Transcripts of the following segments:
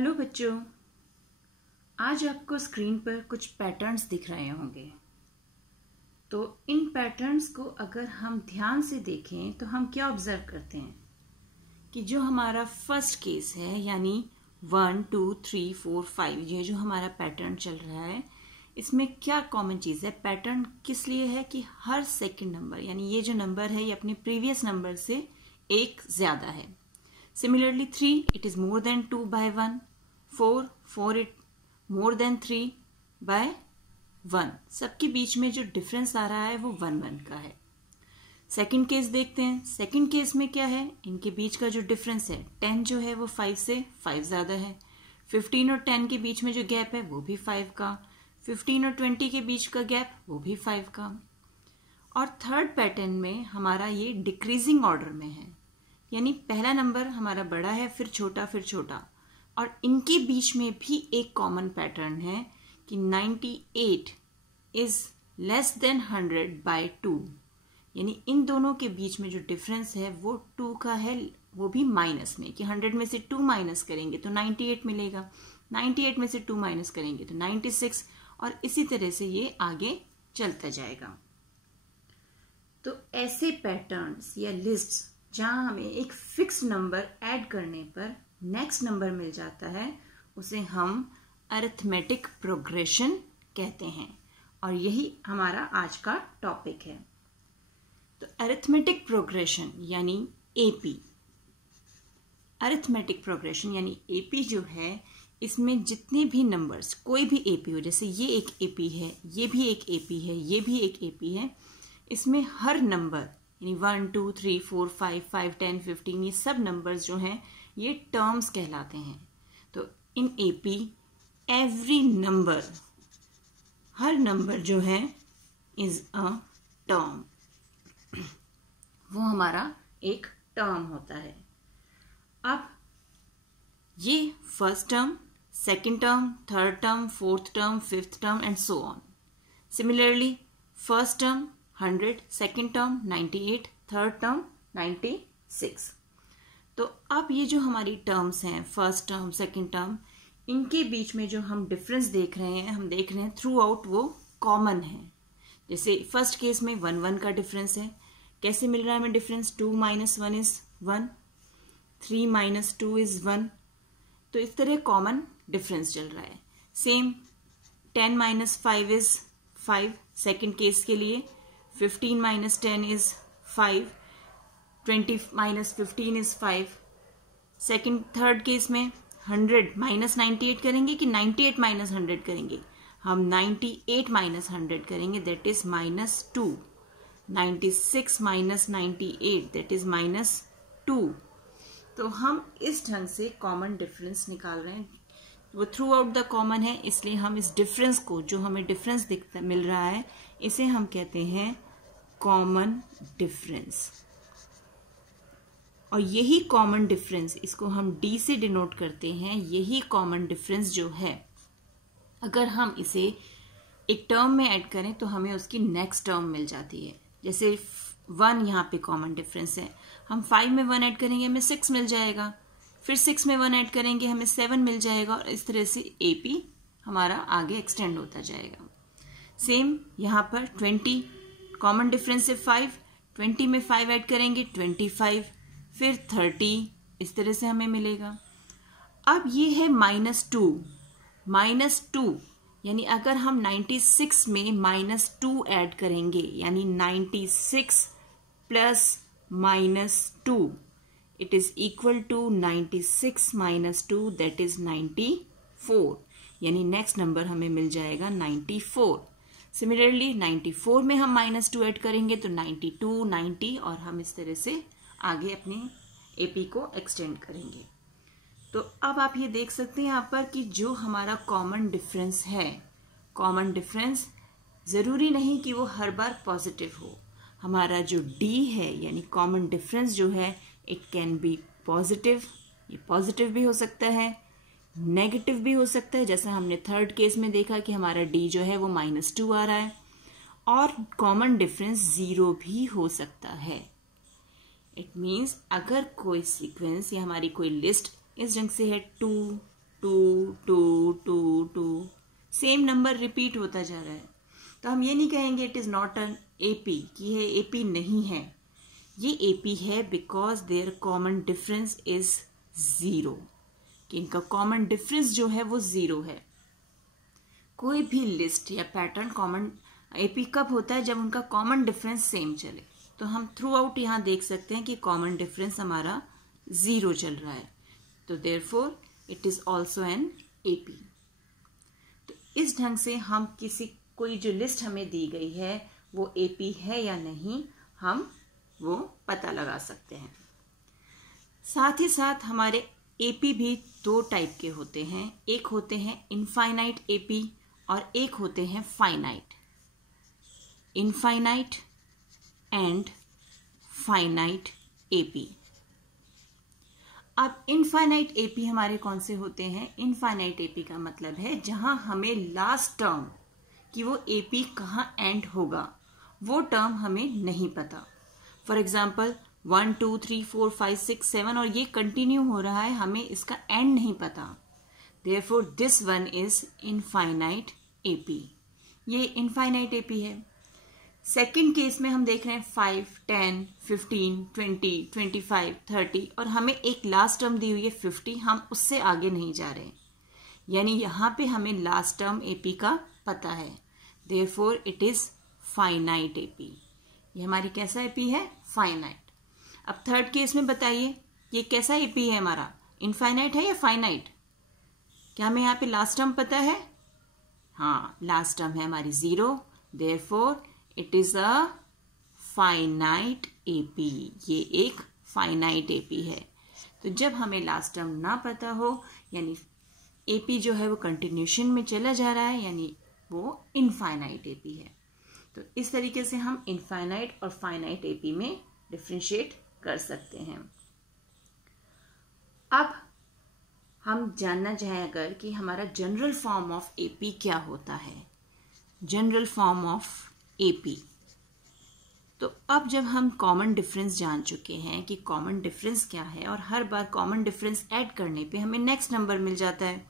Hello बच्चों, आज आपको स्क्रीन पर कुछ पैटर्न्स दिख रहे होंगे। तो इन पैटर्न्स को अगर हम ध्यान से देखें तो हम क्या ऑब्जर्व करते हैं कि जो हमारा फर्स्ट केस है यानी 1, 2, 3, 4, 5 ये जो हमारा पैटर्न चल रहा है, इसमें क्या कॉमन चीज़ है। पैटर्न किस लिए है कि हर सेकंड नंबर यानी ये जो नंबर है ये अपने प्रीवियस नंबर से एक ज़्यादा है। Similarly 3 it is more than 2 by 1, 4 it more than 3 by 1। सबके बीच में जो डिफरेंस आ रहा है वो 1 का है। सेकंड केस देखते हैं। सेकंड केस में क्या है, इनके बीच का जो डिफरेंस है 10 जो है वो 5 से 5 ज़्यादा है। 15 और 10 के बीच में जो गैप है वो भी 5 का। 15 और 20 के बीच का गैप वो भी 5 का। और थर्ड पैटर्न में हमारा ये डिक्रीजिंग ऑर्डर में है, यानी पहला नंबर हमारा बड़ा है, फिर छोटा, और इनके बीच में भी एक कॉमन पैटर्न है कि 98 इज लेस देन 100 बाय 2, यानी इन दोनों के बीच में जो डिफरेंस है वो 2 का है, वो भी माइनस में, कि 100 में से 2 माइनस करेंगे तो 98 मिलेगा, 98 में से 2 माइनस करेंगे तो 96, और इसी तरह से ये आगे चलता जाएगा। तो ऐसे पैटर्न्स या लिस्ट्स जहां हमें एक फिक्स नंबर ऐड करने पर नेक्स्ट नंबर मिल जाता है, उसे हम अरिथमेटिक प्रोग्रेशन कहते हैं, और यही हमारा आज का टॉपिक है। तो अरिथमेटिक प्रोग्रेशन यानी एपी, अरिथमेटिक प्रोग्रेशन यानी एपी जो है, इसमें जितने भी नंबर्स, कोई भी एपी हो, जैसे ये एक एपी है, ये भी एक एपी है, ये भी एक एपी है, इसमें हर नंबर यानी 1, 2, 3, 4, 5, 5, 10, 15 ये सब नंबर्स जो हैं ये टर्म्स कहलाते हैं। तो in AP every number, her number जो है इज अ टर्म, वो हमारा एक टर्म होता है। अब ये first term, second term, third term, fourth term, fifth term and so on. Similarly first term 100, second term 98, third term 96। तो अब ये जो हमारी टर्म्स हैं, फर्स्ट टर्म, सेकेंड टर्म, इनके बीच में जो हम डिफरेंस देख रहे हैं, हम देख रहे हैं थ्रू आउट वो कॉमन है। जैसे फर्स्ट केस में 1 का डिफरेंस है। कैसे मिल रहा है हमें डिफरेंस? 2 - 1 is 1, 3 - 2 is 1। तो इस तरह कॉमन डिफरेंस चल रहा है। सेम 10 - 5 इज 5 सेकेंड केस के लिए, 15 - 10 is 5, 20 - 15 is 5। Second third case में 100 - 98 करेंगे कि 98 - 100 करेंगे? हम 98 - 100 करेंगे, दैट इज -2। 96 - 98 that is -2। तो हम इस ढंग से कॉमन डिफरेंस निकाल रहे हैं, वो थ्रू आउट द कॉमन है, इसलिए हम इस डिफरेंस को, जो हमें डिफरेंस दिखता मिल रहा है, इसे हम कहते हैं कॉमन डिफरेंस। और यही कॉमन डिफरेंस, इसको हम डी से डिनोट करते हैं, यही कॉमन डिफरेंस जो है, अगर हम इसे एक टर्म में ऐड करें तो हमें उसकी नेक्स्ट टर्म मिल जाती है। जैसे 1 यहाँ पे कॉमन डिफरेंस है, हम 5 में 1 ऐड करेंगे हमें 6 मिल जाएगा, फिर 6 में 1 ऐड करेंगे हमें 7 मिल जाएगा, और इस तरह से एपी हमारा आगे एक्सटेंड होता जाएगा। सेम यहाँ पर 20 कॉमन डिफरेंस है 5, 20 में 5 ऐड करेंगे 25, फिर 30, इस तरह से हमें मिलेगा। अब ये है -2 यानी अगर हम 96 में -2 ऐड करेंगे, यानी 96 + -2 it is equal to 96 - 2 that is 94, यानी नेक्स्ट नंबर हमें मिल जाएगा 94। सिमिलरली 94 में हम -2 ऐड करेंगे तो 92, 90, और हम इस तरह से आगे अपने एपी को एक्सटेंड करेंगे। तो अब आप ये देख सकते हैं यहाँ पर कि जो हमारा कॉमन डिफरेंस है, कॉमन डिफरेंस ज़रूरी नहीं कि वो हर बार पॉजिटिव हो। हमारा जो डी है यानी कॉमन डिफरेंस जो है, इट कैन बी पॉजिटिव, ये पॉजिटिव भी हो सकता है, नेगेटिव भी हो सकता है, जैसा हमने थर्ड केस में देखा कि हमारा डी जो है वो -2 आ रहा है, और कॉमन डिफरेंस 0 भी हो सकता है। इट मीन्स अगर कोई सीक्वेंस या हमारी कोई लिस्ट इस ढंग से है 2, 2 2 2 2, सेम नंबर रिपीट होता जा रहा है। तो हम ये नहीं कहेंगे it is not an AP, कि ये एपी नहीं है। ये एपी है because their common difference is 0, कि इनका कॉमन डिफरेंस जो है वो 0 है। कोई भी लिस्ट या पैटर्न कॉमन एपी कब होता है? जब उनका कॉमन डिफरेंस सेम चले। तो हम थ्रू आउट यहाँ देख सकते हैं कि कॉमन डिफरेंस हमारा 0 चल रहा है, तो therefore it is also an AP. तो इस ढंग से हम कोई जो लिस्ट हमें दी गई है वो एपी है या नहीं, हम वो पता लगा सकते हैं। साथ ही साथ हमारे एपी भी 2 टाइप के होते हैं, एक होते हैं इनफाइनाइट एपी और एक होते हैं finite. Infinite and finite AP. अब इनफाइनाइट एपी हमारे कौन से होते हैं? इनफाइनाइट एपी का मतलब है जहां हमें लास्ट टर्म कि वो एपी कहाँ एंड होगा वो टर्म हमें नहीं पता। फॉर एग्जाम्पल 1 2 3 4 5 6 7 और ये कंटिन्यू हो रहा है, हमें इसका एंड नहीं पता। Therefore this one is infinite AP, ये इनफाइनाइट एपी है। सेकेंड केस में हम देख रहे हैं 5 10 15 20 25 30 और हमें एक लास्ट टर्म दी हुई है 50, हम उससे आगे नहीं जा रहे, यानी यहाँ पे हमें लास्ट टर्म एपी का पता है। Therefore it is finite AP. ये हमारी कैसा एपी है? फाइनाइट। अब थर्ड केस में बताइए ये कैसा एपी है हमारा? इनफाइनाइट है या फाइनाइट? क्या हमें यहाँ पे लास्ट टर्म पता है? हाँ, लास्ट टर्म है हमारी 0, therefore it is a finite AP. ये एक फाइनाइट एपी है। तो जब हमें लास्ट टर्म ना पता हो, यानी एपी जो है वो कंटिन्यूशन में चला जा रहा है, यानी वो इनफाइनाइट एपी है। तो इस तरीके से हम इनफाइनाइट और फाइनाइट एपी में डिफ्रेंशिएट कर सकते हैं। अब हम जानना चाहें अगर कि हमारा जनरल फॉर्म ऑफ एपी क्या होता है, जनरल फॉर्म ऑफ एपी। तो अब जब हम कॉमन डिफरेंस जान चुके हैं कि कॉमन डिफरेंस क्या है और हर बार कॉमन डिफरेंस ऐड करने पे हमें नेक्स्ट नंबर मिल जाता है,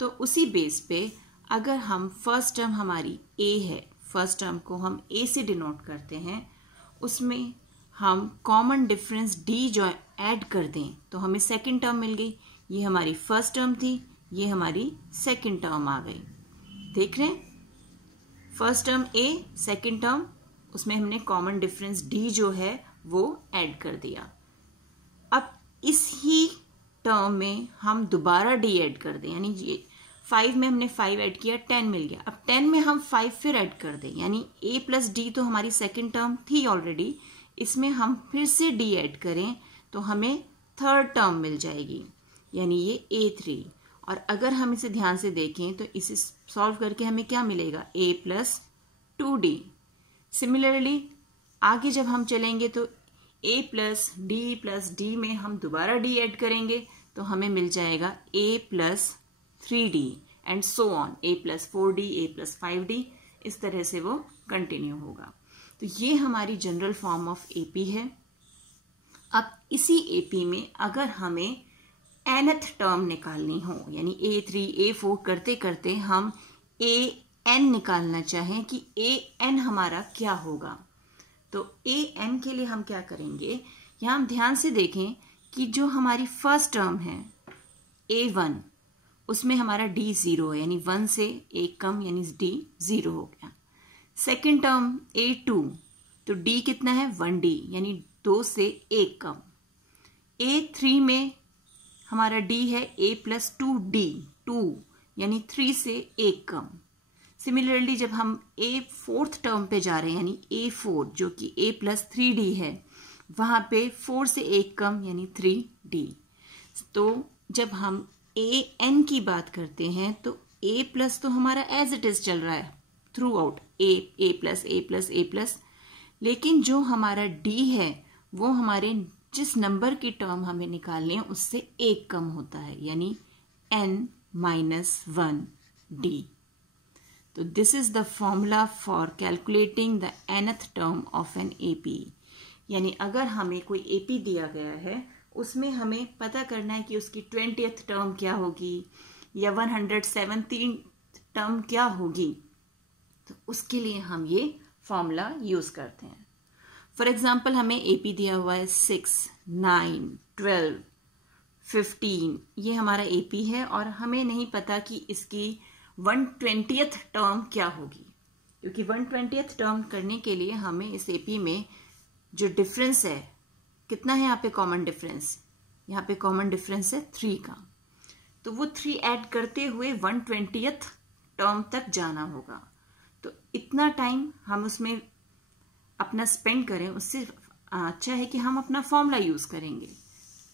तो उसी बेस पे अगर हम फर्स्ट टर्म हमारी ए है, फर्स्ट टर्म को हम ए से डिनोट करते हैं, उसमें हम कॉमन डिफरेंस डी जो ऐड कर दें तो हमें सेकंड टर्म मिल गई। ये हमारी फर्स्ट टर्म थी, ये हमारी सेकंड टर्म आ गई। देख रहे हैं, फर्स्ट टर्म ए, सेकंड टर्म, उसमें हमने कॉमन डिफरेंस डी जो है वो ऐड कर दिया। अब इस ही टर्म में हम दोबारा डी ऐड कर दें, यानी ये 5 में हमने 5 ऐड किया, 10 मिल गया। अब 10 में हम 5 फिर ऐड कर दें, यानी a प्लस डी तो हमारी सेकंड टर्म थी ऑलरेडी, इसमें हम फिर से डी ऐड करें तो हमें थर्ड टर्म मिल जाएगी, यानी ये a3। और अगर हम इसे ध्यान से देखें तो इसे सॉल्व करके हमें क्या मिलेगा? a plus 2d। सिमिलरली आगे जब हम चलेंगे तो a प्लस डी में हम दोबारा d ऐड करेंगे तो हमें मिल जाएगा a plus 3d and so on, a plus 4d, a plus 5d, इस तरह से वो कंटिन्यू होगा। तो ये हमारी जनरल फॉर्म ऑफ एपी है। अब इसी एपी में अगर हमें nth टर्म निकालनी हो, यानी a3 a4 करते करते हम an निकालना चाहें कि an हमारा क्या होगा, तो an के लिए हम क्या करेंगे? यहाँ हम ध्यान से देखें कि जो हमारी फर्स्ट टर्म है a1, उसमें हमारा d 0 है, यानी 1 से 1 कम, यानी d 0 हो गया। सेकेंड टर्म a2, तो d कितना है? 1d, यानी 2 से 1 कम। a3 में हमारा d है a प्लस 2d, 2 यानी 3 से 1 कम। सिमिलरली जब हम फोर्थ टर्म पे जा रहे हैं, यानी a4 जो कि a प्लस 3d है, वहां पे 4 से 1 कम यानी 3d। तो जब हम an की बात करते हैं तो a प्लस तो हमारा एज इट इज चल रहा है through out, a plus a plus a plus, लेकिन जो हमारा d है वो हमारे जिस नंबर की टर्म हमें निकालनी है उससे 1 कम होता है, यानी n-1d। तो this is the formula for calculating the nth term of an AP. यानी अगर हमें कोई एपी दिया गया है, उसमें हमें पता करना है कि उसकी 20th टर्म क्या होगी, या 117 टर्म क्या होगी, तो उसके लिए हम ये फॉर्मूला यूज करते हैं। फॉर एग्जाम्पल हमें एपी दिया हुआ है 6, 9, 12, 15, ये हमारा एपी है और हमें नहीं पता कि इसकी 120th टर्म क्या होगी, क्योंकि 120th टर्म करने के लिए हमें इस एपी में जो डिफरेंस है, कितना है यहाँ पे कॉमन डिफरेंस, यहाँ पे कॉमन डिफरेंस है 3 का, तो वो 3 ऐड करते हुए 120th टर्म तक जाना होगा। तो इतना टाइम हम उसमें अपना स्पेंड करें, उससे अच्छा है कि हम अपना फॉर्मूला यूज करेंगे।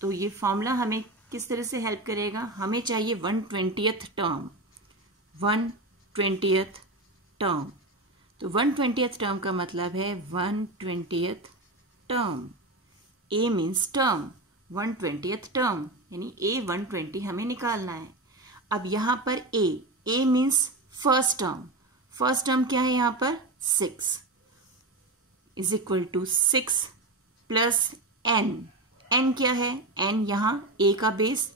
तो ये फॉर्मूला हमें किस तरह से हेल्प करेगा, हमें चाहिए 120th टर्म, 120th टर्म। तो 120th टर्म का मतलब है 120th term, A means term, 120th term यानी ए 120 हमें निकालना है। अब यहां पर A means first term, first term क्या है यहाँ पर 6 is equal to 6 plus N, N क्या है, एन यहाँ ए का बेस,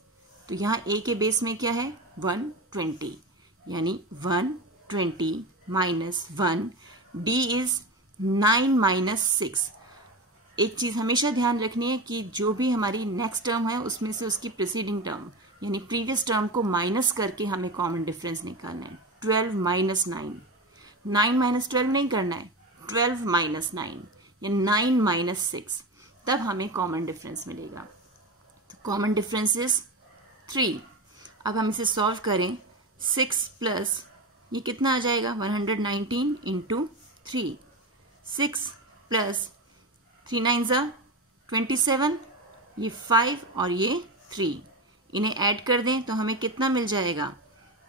तो यहाँ ए के बेस में क्या है 120, यानी 120 माइनस 1, डी इज 9 माइनस 6। एक चीज हमेशा ध्यान रखनी है कि जो भी हमारी नेक्स्ट टर्म है उसमें से उसकी प्रीसीडिंग टर्म यानी प्रीवियस टर्म को माइनस करके हमें कॉमन डिफरेंस निकालना है। 12 माइनस 9, 9 माइनस 12 नहीं करना है, 12 माइनस 9 या 9 माइनस 6, तब हमें कॉमन डिफरेंस मिलेगा। तो कॉमन डिफरेंस इज 3। अब हम इसे सॉल्व करें, 6 प्लस ये कितना आ जाएगा 119 इंटू 3, 6 प्लस 3 9 27, ये 5 और ये 3, इन्हें ऐड कर दें तो हमें कितना मिल जाएगा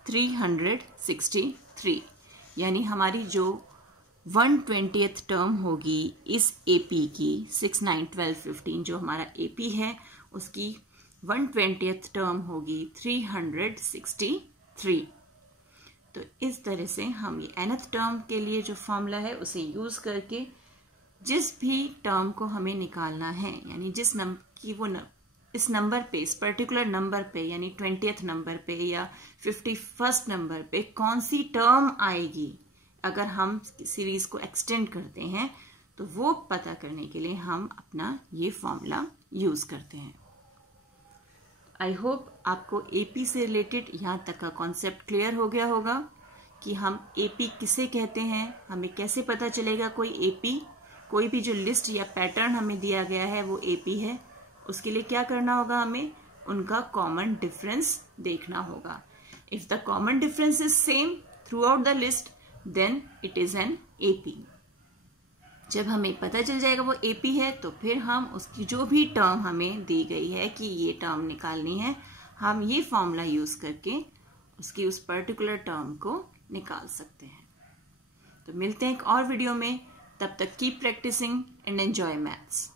363, यानी हमारी जो 120th टर्म होगी इस एपी की 6, 9, 12, 15 जो हमारा एपी है उसकी 120th टर्म होगी 363। तो इस तरह से हम ये nth टर्म के लिए जो फॉर्मूला है उसे यूज करके जिस भी टर्म को हमें निकालना है, यानी जिस नंबर की वो इस नंबर पे, इस पर्टिकुलर नंबर पे यानी 20th नंबर पे या 51st नंबर पे कौन सी टर्म आएगी, अगर हम सीरीज को एक्सटेंड करते हैं तो वो पता करने के लिए हम अपना ये फॉर्मूला यूज करते हैं। आई होप आपको एपी से रिलेटेड यहाँ तक का कॉन्सेप्ट क्लियर हो गया होगा कि हम एपी किसे कहते हैं, हमें कैसे पता चलेगा कोई एपी, कोई भी जो लिस्ट या पैटर्न हमें दिया गया है वो एपी है, उसके लिए क्या करना होगा, हमें उनका कॉमन डिफरेंस देखना होगा। If the common difference is same throughout the list then it is an AP. जब हमें पता चल जाएगा वो एपी है तो फिर हम उसकी जो भी टर्म हमें दी गई है कि ये टर्म निकालनी है, हम ये फॉर्मूला यूज करके उसकी उस पर्टिकुलर टर्म को निकाल सकते हैं। तो मिलते हैं एक और वीडियो में, तब तक keep practicing and enjoy maths.